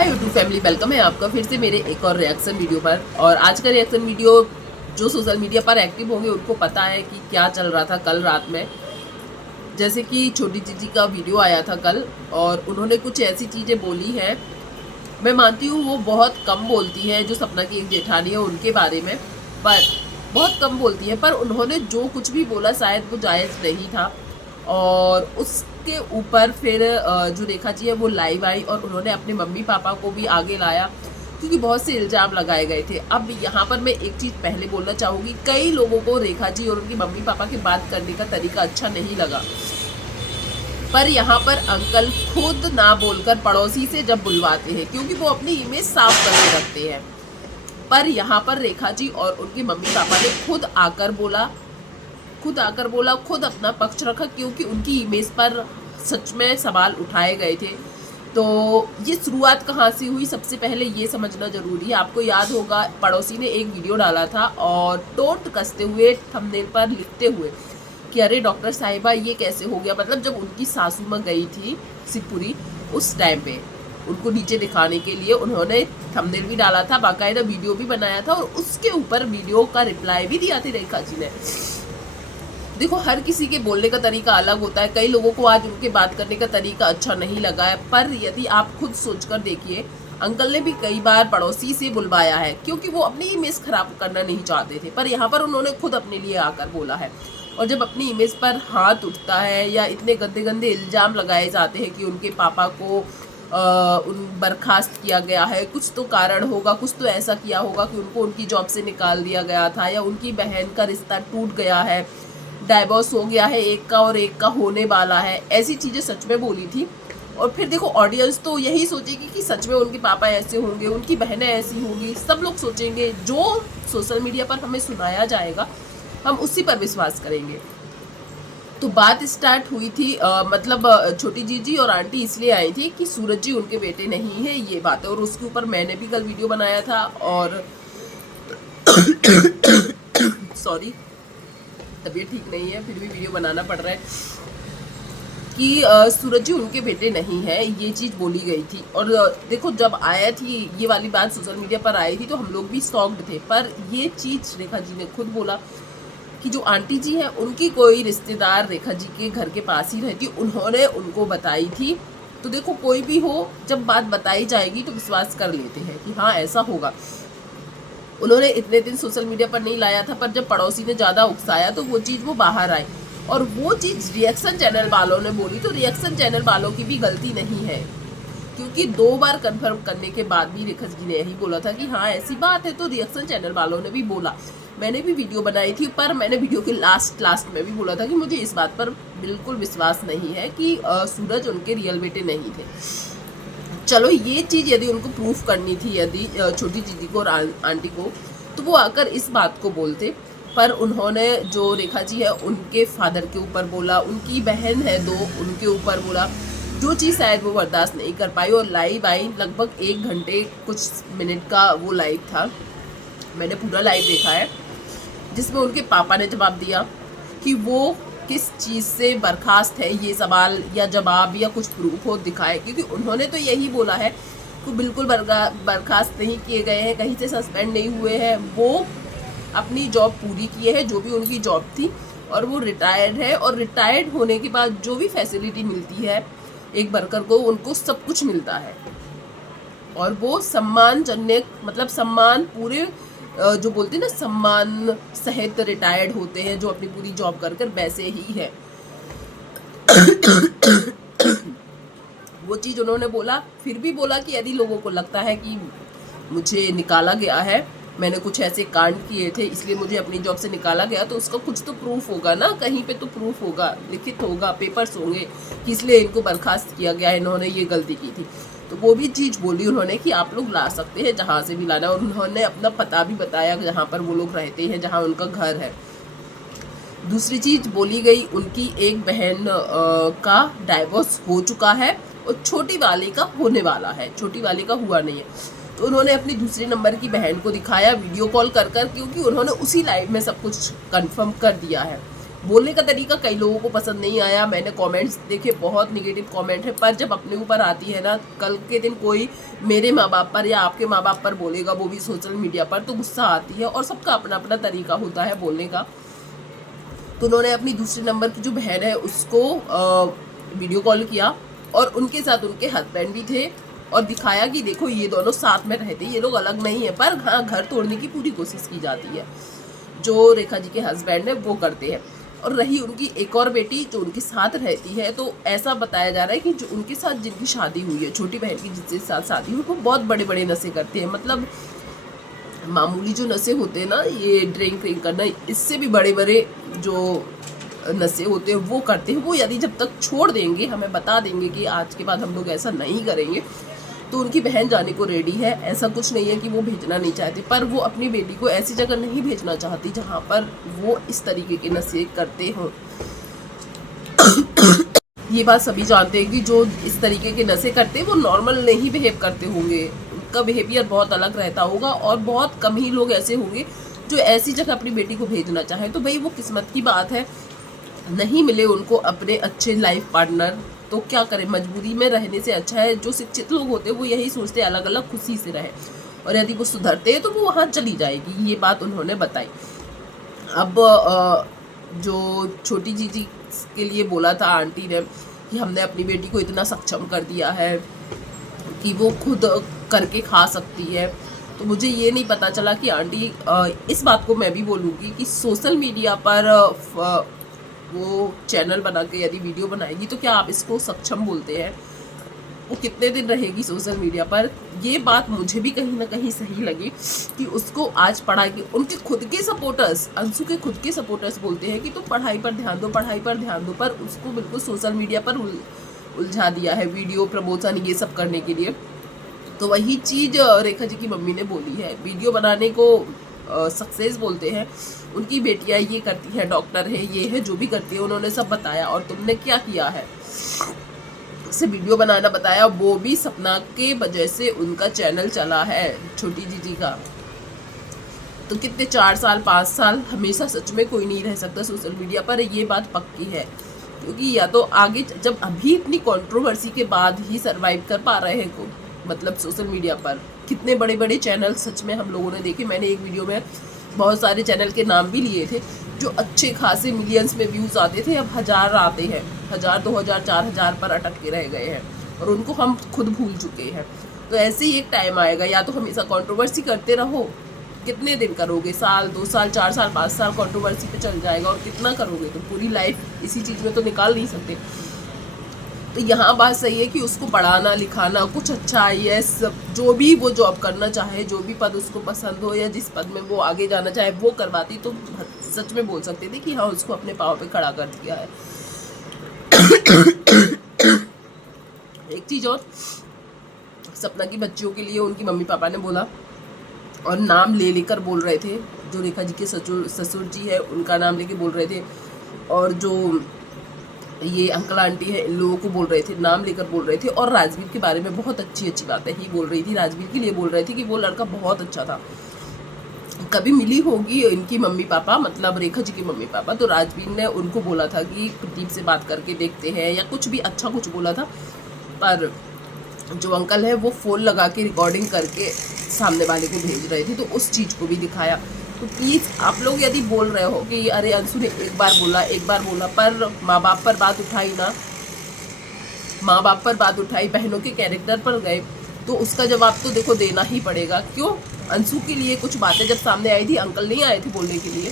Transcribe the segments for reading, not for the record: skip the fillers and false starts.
Hi YouTube family, welcome है आपका फिर से मेरे एक और रिएक्शन वीडियो पर। और आज का रिएक्शन वीडियो जो सोशल मीडिया पर एक्टिव होंगे उनको पता है कि क्या चल रहा था कल रात में। जैसे कि छोटी जीजी का वीडियो आया था कल और उन्होंने कुछ ऐसी चीज़ें बोली हैं। मैं मानती हूँ वो बहुत कम बोलती है, जो सपना की एक जेठानी है उनके बारे में, पर बहुत कम बोलती है। पर उन्होंने जो कुछ भी बोला शायद वो जायज़ नहीं था। और उसके ऊपर फिर जो रेखा जी है वो लाइव आई और उन्होंने अपने मम्मी पापा को भी आगे लाया, क्योंकि बहुत से इल्ज़ाम लगाए गए थे। अब यहाँ पर मैं एक चीज़ पहले बोलना चाहूँगी, कई लोगों को रेखा जी और उनकी मम्मी पापा की बात करने का तरीका अच्छा नहीं लगा, पर यहाँ पर अंकल खुद ना बोलकर पड़ोसी से जब बुलवाते हैं, क्योंकि वो अपनी इमेज साफ करके रखते हैं। पर यहाँ पर रेखा जी और उनके मम्मी पापा ने खुद आकर बोला, खुद अपना पक्ष रखा, क्योंकि उनकी इमेज पर सच में सवाल उठाए गए थे। तो ये शुरुआत कहाँ से हुई, सबसे पहले ये समझना जरूरी है। आपको याद होगा पड़ोसी ने एक वीडियो डाला था और टोंट कसते हुए थंबनेल पर लिखते हुए कि अरे डॉक्टर साहिबा ये कैसे हो गया। मतलब जब उनकी सासू माँ गई थी शिवपुरी, उस टाइम पे उनको नीचे दिखाने के लिए उन्होंने थंबनेल भी डाला था, बाकायदा वीडियो भी बनाया था और उसके ऊपर वीडियो का रिप्लाई भी दिया था रेखा जी ने। देखो, हर किसी के बोलने का तरीका अलग होता है। कई लोगों को आज उनके बात करने का तरीका अच्छा नहीं लगा है, पर यदि आप खुद सोचकर देखिए, अंकल ने भी कई बार पड़ोसी से बुलवाया है, क्योंकि वो अपनी इमेज खराब करना नहीं चाहते थे। पर यहाँ पर उन्होंने खुद अपने लिए आकर बोला है। और जब अपनी इमेज पर हाथ उठता है या इतने गंदे गंदे इल्ज़ाम लगाए जाते हैं कि उनके पापा को उन बर्खास्त किया गया है, कुछ तो कारण होगा, कुछ तो ऐसा किया होगा कि उनको उनकी जॉब से निकाल दिया गया था, या उनकी बहन का रिश्ता टूट गया है, डाइवोर्स हो गया है एक का और एक का होने वाला है, ऐसी चीज़ें सच में बोली थी। और फिर देखो, ऑडियंस तो यही सोचेगी कि सच में उनके पापा ऐसे होंगे, उनकी बहनें ऐसी होंगी, सब लोग सोचेंगे। जो सोशल मीडिया पर हमें सुनाया जाएगा हम उसी पर विश्वास करेंगे। तो बात स्टार्ट हुई थी मतलब छोटी जीजी और आंटी इसलिए आई थी कि सूरज जी उनके बेटे नहीं है, ये बात है। और उसके ऊपर मैंने भी कल वीडियो बनाया था और सॉरी, तबीयत ठीक नहीं है फिर भी वीडियो बनाना पड़ रहा है कि सूरज जी उनके बेटे नहीं है, ये चीज़ बोली गई थी। और देखो, जब आया थी ये वाली बात सोशल मीडिया पर आई थी तो हम लोग भी शॉक्ड थे, पर ये चीज़ रेखा जी ने खुद बोला कि जो आंटी जी हैं उनकी कोई रिश्तेदार रेखा जी के घर के पास ही रहती, उन्होंने उनको बताई थी। तो देखो, कोई भी हो, जब बात बताई जाएगी तो विश्वास कर लेते हैं कि हाँ ऐसा होगा। उन्होंने इतने दिन सोशल मीडिया पर नहीं लाया था, पर जब पड़ोसी ने ज़्यादा उकसाया तो वो चीज़ वो बाहर आई। और वो चीज़ रिएक्शन चैनल वालों ने बोली, तो रिएक्शन चैनल वालों की भी गलती नहीं है, क्योंकि 2 बार कंफर्म करने के बाद भी रेखा जी ने यही बोला था कि हाँ ऐसी बात है। तो रिएक्शन चैनल वालों ने भी बोला, मैंने भी वीडियो बनाई थी, पर मैंने वीडियो के लास्ट में भी बोला था कि मुझे इस बात पर बिल्कुल विश्वास नहीं है कि सूरज उनके रियल बेटे नहीं थे। चलो, ये चीज़ यदि उनको प्रूफ करनी थी, यदि छोटी दीदी को और आंटी को, तो वो आकर इस बात को बोलते। पर उन्होंने जो रेखा जी है उनके फादर के ऊपर बोला, उनकी बहन है 2 उनके ऊपर बोला, जो चीज़ शायद वो बर्दाश्त नहीं कर पाई। और लाइव आई, लगभग 1 घंटे कुछ मिनट का वो लाइव था, मैंने पूरा लाइव देखा है, जिसमें उनके पापा ने जवाब दिया कि वो किस चीज़ से बर्खास्त है, ये सवाल या जवाब या कुछ प्रूफ हो दिखाए, क्योंकि उन्होंने तो यही बोला है कि बिल्कुल बर्खास्त नहीं किए गए हैं, कहीं से सस्पेंड नहीं हुए हैं, वो अपनी जॉब पूरी किए हैं, जो भी उनकी जॉब थी, और वो रिटायर्ड है। और रिटायर्ड होने के बाद जो भी फैसिलिटी मिलती है एक वर्कर को, उनको सब कुछ मिलता है। और वो सम्मानजनक, मतलब सम्मान पूरे जो बोलते हैं ना, सम्मान सहित रिटायर्ड होते हैं, जो अपनी पूरी जॉब कर कर, वैसे ही है। वो चीज़ उन्होंने बोला। फिर भी बोला कि यदि लोगों को लगता है कि मुझे निकाला गया है, मैंने कुछ ऐसे कांड किए थे इसलिए मुझे अपनी जॉब से निकाला गया, तो उसका कुछ तो प्रूफ होगा ना, कहीं पे तो प्रूफ होगा, लिखित होगा, पेपर्स होंगे कि इसलिए इनको बर्खास्त किया गया है, इन्होंने ये गलती की थी। तो वो भी चीज़ बोली उन्होंने कि आप लोग ला सकते हैं जहाँ से भी लाना। और उन्होंने अपना पता भी बताया जहाँ पर वो लोग रहते हैं, जहाँ उनका घर है। दूसरी चीज़ बोली गई, उनकी एक बहन का डाइवोर्स हो चुका है और छोटी वाली का होने वाला है, छोटी वाली का हुआ नहीं है। तो उन्होंने अपनी दूसरे नंबर की बहन को दिखाया वीडियो कॉल कर कर, क्योंकि उन्होंने उसी लाइव में सब कुछ कंफर्म कर दिया है। बोलने का तरीका कई लोगों को पसंद नहीं आया, मैंने कमेंट्स देखे, बहुत निगेटिव कमेंट है, पर जब अपने ऊपर आती है ना, कल के दिन कोई मेरे माँ बाप पर या आपके माँ बाप पर बोलेगा, वो भी सोशल मीडिया पर, तो गुस्सा आती है। और सबका अपना अपना तरीका होता है बोलने का। तो उन्होंने अपनी दूसरे नंबर की जो बहन है उसको वीडियो कॉल किया और उनके साथ उनके हस्बैंड भी थे और दिखाया कि देखो ये दोनों साथ में रहते, ये लोग अलग नहीं है। पर हाँ, घर तोड़ने की पूरी कोशिश की जाती है, जो रेखा जी के हस्बैंड है वो करते हैं। और रही उनकी एक और बेटी जो उनके साथ रहती है, तो ऐसा बताया जा रहा है कि जो उनके साथ जिनकी शादी हुई है, छोटी बहन की जिसके साथ शादी हुई, वो बहुत बड़े बड़े नशे करते हैं। मतलब मामूली जो नशे होते हैं ना, ये ड्रिंक करना, इससे भी बड़े बड़े जो नशे होते हैं वो करते हैं। वो यदि जब तक छोड़ देंगे, हमें बता देंगे कि आज के बाद हम लोग ऐसा नहीं करेंगे, तो उनकी बहन जाने को रेडी है। ऐसा कुछ नहीं है कि वो भेजना नहीं चाहती, पर वो अपनी बेटी को ऐसी जगह नहीं भेजना चाहती जहाँ पर वो इस तरीके के नशे करते हों। ये बात सभी जानते हैं कि जो इस तरीके के नशे करते हैं वो नॉर्मल नहीं बिहेव करते होंगे, उनका बिहेवियर बहुत अलग रहता होगा। और बहुत कम ही लोग ऐसे होंगे जो ऐसी जगह अपनी बेटी को भेजना चाहे। तो भाई वो किस्मत की बात है, नहीं मिले उनको अपने अच्छे लाइफ पार्टनर, तो क्या करें, मजबूरी में रहने से अच्छा है। जो शिक्षित लोग होते हैं वो यही सोचते हैं अलग अलग खुशी से रहे, और यदि वो सुधरते हैं तो वो वहाँ चली जाएगी। ये बात उन्होंने बताई। अब जो छोटी जीजी के लिए बोला था आंटी ने कि हमने अपनी बेटी को इतना सक्षम कर दिया है कि वो खुद करके खा सकती है, तो मुझे ये नहीं पता चला कि आंटी, इस बात को मैं भी बोलूँगी कि सोशल मीडिया पर वो चैनल बना के यदि वीडियो बनाएगी तो क्या आप इसको सक्षम बोलते हैं? वो कितने दिन रहेगी सोशल मीडिया पर? ये बात मुझे भी कहीं ना कहीं सही लगी कि उसको आज पढ़ाई की, उनके खुद के सपोर्टर्स, अंशु के खुद के सपोर्टर्स बोलते हैं कि तुम पढ़ाई पर ध्यान दो, पढ़ाई पर ध्यान दो, पर उसको बिल्कुल सोशल मीडिया पर उलझा दिया है, वीडियो प्रमोशन ये सब करने के लिए। तो वही चीज़ रेखा जी की मम्मी ने बोली है, वीडियो बनाने को सक्सेस बोलते हैं, उनकी बेटियां ये करती है, डॉक्टर है, ये है, जो भी करती है, उन्होंने सब बताया। और तुमने क्या किया है, से वीडियो बनाना बताया, वो भी सपना के वजह से उनका चैनल चला है, छोटी जीजी का। तो कितने 4 साल 5 साल हमेशा सच में कोई नहीं रह सकता सोशल मीडिया पर, ये बात पक्की है। क्योंकि या तो आगे जब अभी इतनी कंट्रोवर्सी के बाद ही सरवाइव कर पा रहे हैं को, मतलब सोशल मीडिया पर कितने बड़े बड़े चैनल सच में हम लोगों ने देखे। मैंने एक वीडियो में बहुत सारे चैनल के नाम भी लिए थे जो अच्छे खासे मिलियंस में व्यूज़ आते थे, अब 1000 आते हैं, 1000 2000 4000 पर अटक के रह गए हैं, और उनको हम खुद भूल चुके हैं। तो ऐसे ही एक टाइम आएगा, या तो हमेशा कंट्रोवर्सी करते रहो, कितने दिन करोगे, साल 2 साल 4 साल 5 साल कंट्रोवर्सी पे चल जाएगा, और कितना करोगे, तो पूरी लाइफ इसी चीज़ में तो निकाल नहीं सकते। तो यहाँ बात सही है कि उसको पढ़ाना लिखाना, कुछ अच्छा IAS जो भी वो जॉब करना चाहे, जो भी पद उसको पसंद हो, या जिस पद में वो आगे जाना चाहे वो करवाती, तो सच में बोल सकते थे कि हाँ, उसको अपने पाँव पे खड़ा कर दिया है। एक चीज़ और, सपना की बच्चियों के लिए उनकी मम्मी पापा ने बोला, और नाम ले लेकर बोल रहे थे, जो रेखा जी के ससुर जी है उनका नाम लेके बोल रहे थे, और जो ये अंकल आंटी है इन लोगों को बोल रहे थे, नाम लेकर बोल रहे थे। और राजवीर के बारे में बहुत अच्छी बातें ही बोल रही थी, राजवीर के लिए बोल रहे थे कि वो लड़का बहुत अच्छा था। कभी मिली होगी इनकी मम्मी पापा, मतलब रेखा जी की मम्मी पापा, तो राजवीर ने उनको बोला था कि प्रदीप से बात करके देखते हैं, या कुछ भी अच्छा कुछ बोला था। पर जो अंकल है वो फ़ोन लगा के रिकॉर्डिंग करके सामने वाले को भेज रहे थे, तो उस चीज़ को भी दिखाया। तो प्लीज़ आप लोग यदि बोल रहे हो कि अरे अंशु ने एक बार बोला, पर माँ बाप पर बात उठाई ना, माँ बाप पर बात उठाई, बहनों के कैरेक्टर पर गए, तो उसका जवाब तो देखो देना ही पड़ेगा। क्यों? अंशु के लिए कुछ बातें जब सामने आई थी, अंकल नहीं आए थे बोलने के लिए।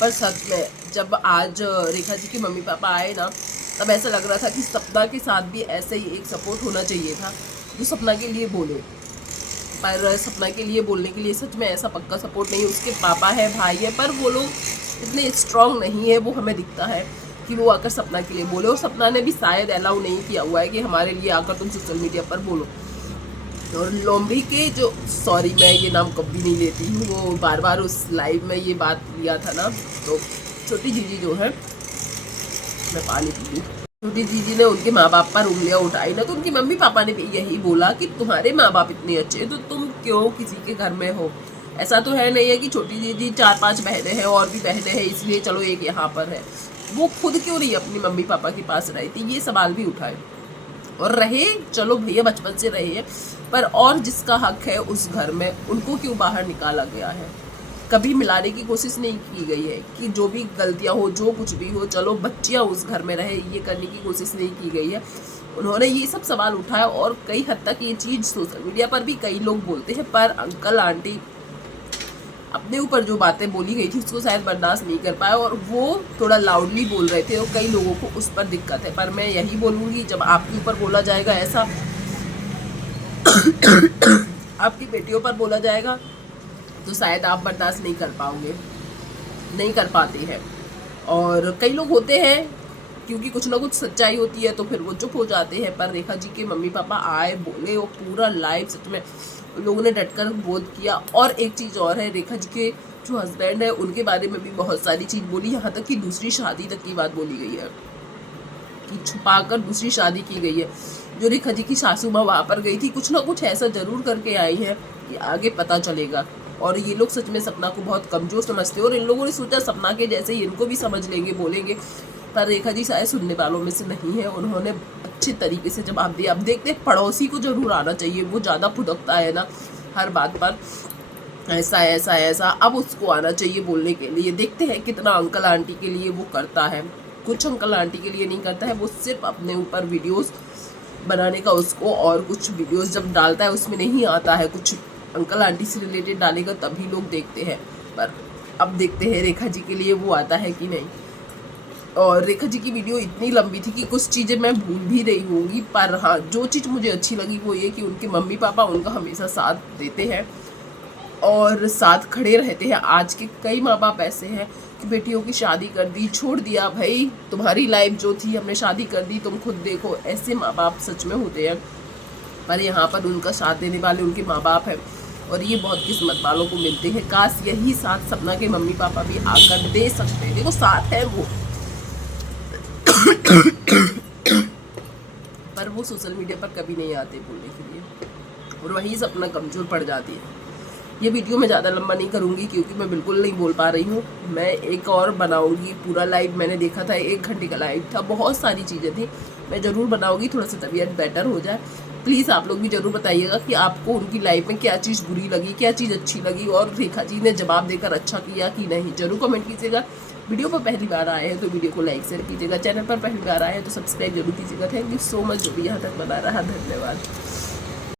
पर सच में जब आज रेखा जी के मम्मी पापा आए ना, तब ऐसा लग रहा था कि सपना के साथ भी ऐसे ही एक सपोर्ट होना चाहिए था जो सपना के लिए बोले। पर सपना के लिए बोलने के लिए सच में ऐसा पक्का सपोर्ट नहीं, उसके पापा है, भाई है, पर वो लोग इतने स्ट्रांग नहीं है। वो हमें दिखता है कि वो आकर सपना के लिए बोले, और सपना ने भी शायद अलाउ नहीं किया हुआ है कि हमारे लिए आकर तुम सोशल मीडिया पर बोलो। और लोमड़ी के जो, सॉरी मैं ये नाम कभी नहीं लेती हूँ, वो बार बार उस लाइव में ये बात लिया था ना, तो छोटी जीजी जो है, मैं पानी पी लूँ, छोटी जीजी ने उनके माँ बाप पर उंगलियाँ उठाई ना, तो उनकी मम्मी पापा ने भी यही बोला कि तुम्हारे माँ बाप इतने अच्छे हैं तो तुम क्यों किसी के घर में हो, ऐसा तो है नहीं है कि छोटी दीदी 4-5 बहनें हैं और भी बहनें हैं इसलिए चलो एक यहाँ पर है। वो खुद क्यों नहीं अपनी मम्मी पापा के पास रही थी, ये सवाल भी उठाए। और रहे, चलो भैया बचपन से रहे हैं, पर और जिसका हक है उस घर में उनको क्यों बाहर निकाला गया है? कभी मिलाने की कोशिश नहीं की गई है कि जो भी गलतियां हो, जो कुछ भी हो, चलो बच्चियां उस घर में रहे, ये करने की कोशिश नहीं की गई है। उन्होंने ये सब सवाल उठाया और कई हद तक ये चीज़ सोशल मीडिया पर भी कई लोग बोलते हैं, पर अंकल आंटी अपने ऊपर जो बातें बोली गई थी उसको शायद बर्दाश्त नहीं कर पाए और वो थोड़ा लाउडली बोल रहे थे और कई लोगों को उस पर दिक्कत है। पर मैं यही बोलूँगी, जब आपके ऊपर बोला जाएगा ऐसा आपकी बेटियों पर बोला जाएगा तो शायद आप बर्दाश्त नहीं कर पाओगे, नहीं कर पाते हैं। और कई लोग होते हैं क्योंकि कुछ ना कुछ सच्चाई होती है तो फिर वो चुप हो जाते हैं। पर रेखा जी के मम्मी पापा आए, बोले और पूरा लाइव सच में लोगों ने डटकर विरोध किया। और एक चीज़ और है, रेखा जी के जो हस्बैंड है उनके बारे में भी बहुत सारी चीज़ बोली, यहाँ तक कि दूसरी शादी तक की बात बोली गई है कि छुपाकर दूसरी शादी की गई है। जो रेखा जी की सासू माँ वहाँ पर गई थी, कुछ ना कुछ ऐसा ज़रूर करके आई है कि आगे पता चलेगा। और ये लोग सच में सपना को बहुत कमज़ोर समझते हैं और इन लोगों ने सोचा सपना के जैसे ही इनको भी समझ लेंगे, बोलेंगे। पर रेखा जी शायद सुनने वालों में से नहीं है, उन्होंने अच्छे तरीके से जवाब दिया। अब देखते हैं, पड़ोसी को जरूर आना चाहिए, वो ज़्यादा फुदकता है ना हर बात पर, ऐसा ऐसा ऐसा, अब उसको आना चाहिए बोलने के लिए। देखते हैं कितना अंकल आंटी के लिए वो करता है। कुछ अंकल आंटी के लिए नहीं करता है, वो सिर्फ अपने ऊपर वीडियोस बनाने का उसको, और कुछ वीडियोस जब डालता है उसमें नहीं आता है, कुछ अंकल आंटी से रिलेटेड डालेगा तभी लोग देखते हैं। पर अब देखते हैं रेखा जी के लिए वो आता है कि नहीं। और रेखा जी की वीडियो इतनी लंबी थी कि कुछ चीज़ें मैं भूल भी रही होंगी, पर हाँ जो चीज़ मुझे अच्छी लगी वो ये कि उनके मम्मी पापा उनका हमेशा साथ देते हैं और साथ खड़े रहते हैं। आज के कई माँ बाप ऐसे हैं कि बेटियों की शादी कर दी, छोड़ दिया, भाई तुम्हारी लाइफ जो थी हमने शादी कर दी, तुम खुद देखो। ऐसे माँ बाप सच में होते हैं, पर यहाँ पर उनका साथ देने वाले उनके माँ बाप हैं और ये बहुत किस्मत वालों को मिलते हैं। काश यही साथ सपना के मम्मी पापा भी आकर दे सकते हैं। देखो साथ है वो पर वो सोशल मीडिया पर कभी नहीं आते बोलने के लिए और वही सपना कमज़ोर पड़ जाती है। ये वीडियो मैं ज़्यादा लंबा नहीं करूँगी क्योंकि मैं बिल्कुल नहीं बोल पा रही हूँ। मैं एक और बनाऊँगी पूरा लाइव, मैंने देखा था 1 घंटे का लाइव था, बहुत सारी चीज़ें थी, मैं ज़रूर बनाऊँगी, थोड़ा सा तबीयत बेटर हो जाए। प्लीज़ आप लोग भी ज़रूर बताइएगा कि आपको उनकी लाइफ में क्या चीज़ बुरी लगी, क्या चीज़ अच्छी लगी और रेखा जी ने जवाब देकर अच्छा किया कि नहीं, ज़रूर कमेंट कीजिएगा। वीडियो पर पहली बार आए हैं तो वीडियो को लाइक शेयर कीजिएगा, चैनल पर पहली बार आए हैं तो सब्सक्राइब जरूर कीजिएगा। थैंक यू सो मच जो भी यहाँ तक बना रहा, धन्यवाद।